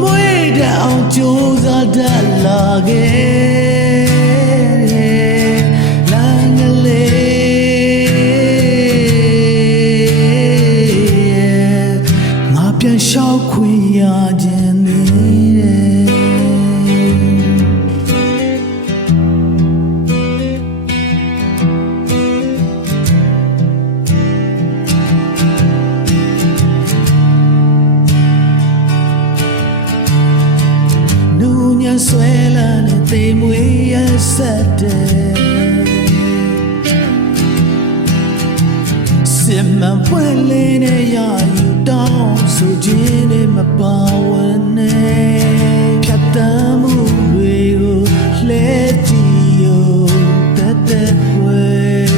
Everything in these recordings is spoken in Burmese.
မွေးတဲ့အောင်ကြိုးစားတတ်လာခဲ့လမ်းကလေးငါပြန်လျှောက်ခွင့်ရခြင်းသေးတယ်ဆွဲလာတဲ့သိမ်မွေးရဆက်တဲ့စစ်မှန်ပွင့်လင်းတဲ့ရယူတောင်းဆိုခြင်းနဲ့မပါဝင်နဲ့ဖြတ်တမ်းမှုတွေကိုလှည့်ကြည့်ရောတသက်ွယ်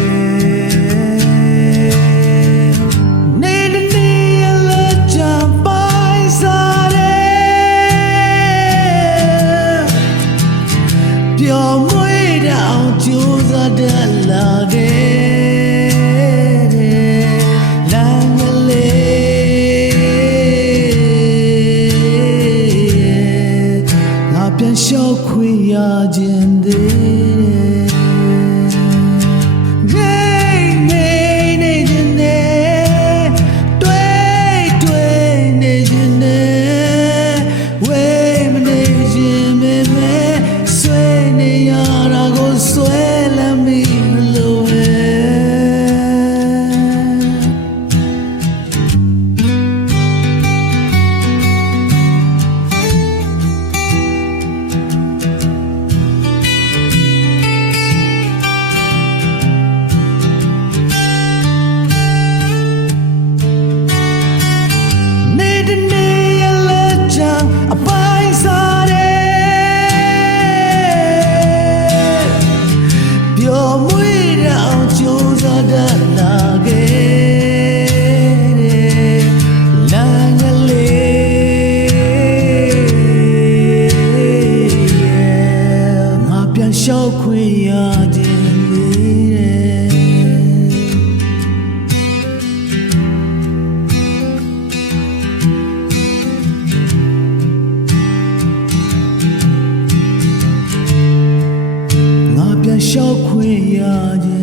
ပျော်မွေးတဲ့အောင်ကြိုးစားတတ်လာခဲ့လမ်းကလေးငါပြန်လျှောက်ခွင့်ရခြင်းသေးရှောက်ခွင့်ရခြင်းသေးတယ်ငါပြန်ရှောက်ခွင့်ရခြင်း